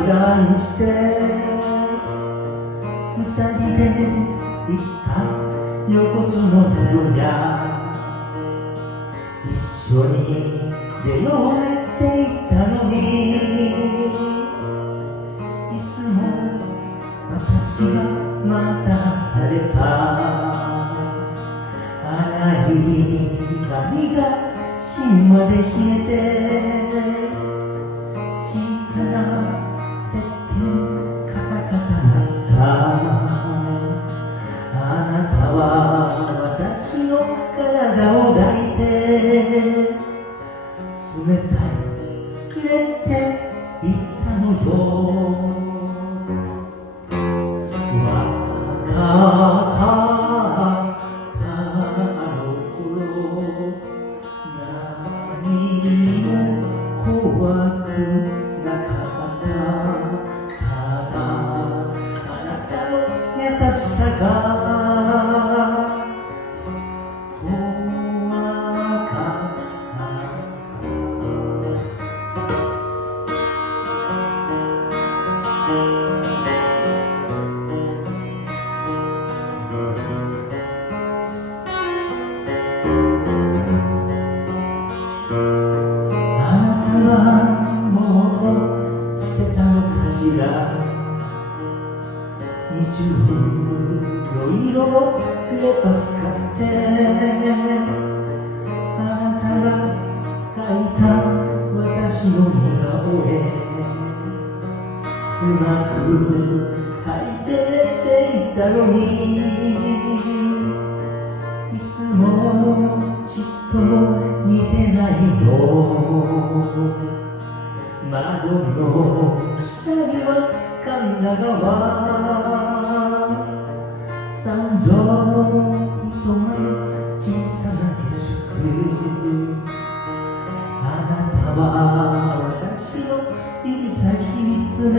枕にして二人で行った横丁の風呂屋、一緒に出ようねって言ったのに、いつも私が待たされた。荒い髪が芯まで冷えて、小さな石鹸カタカタなった。あなたは私の体を抱いて冷たいくれって言ったのよ。若かったあの頃、何も怖くなかった。ただあなたの優しさが怖かった。あなたはもう捨てたのかしら。20の色のクレパス買ってあなたが描いた私の似顔絵、うまく描いてねって言ったのに、いつもちっとも似てないの。窓の下には神田川、三条に泊まる小さな下宿、あなたは私の指先見つめ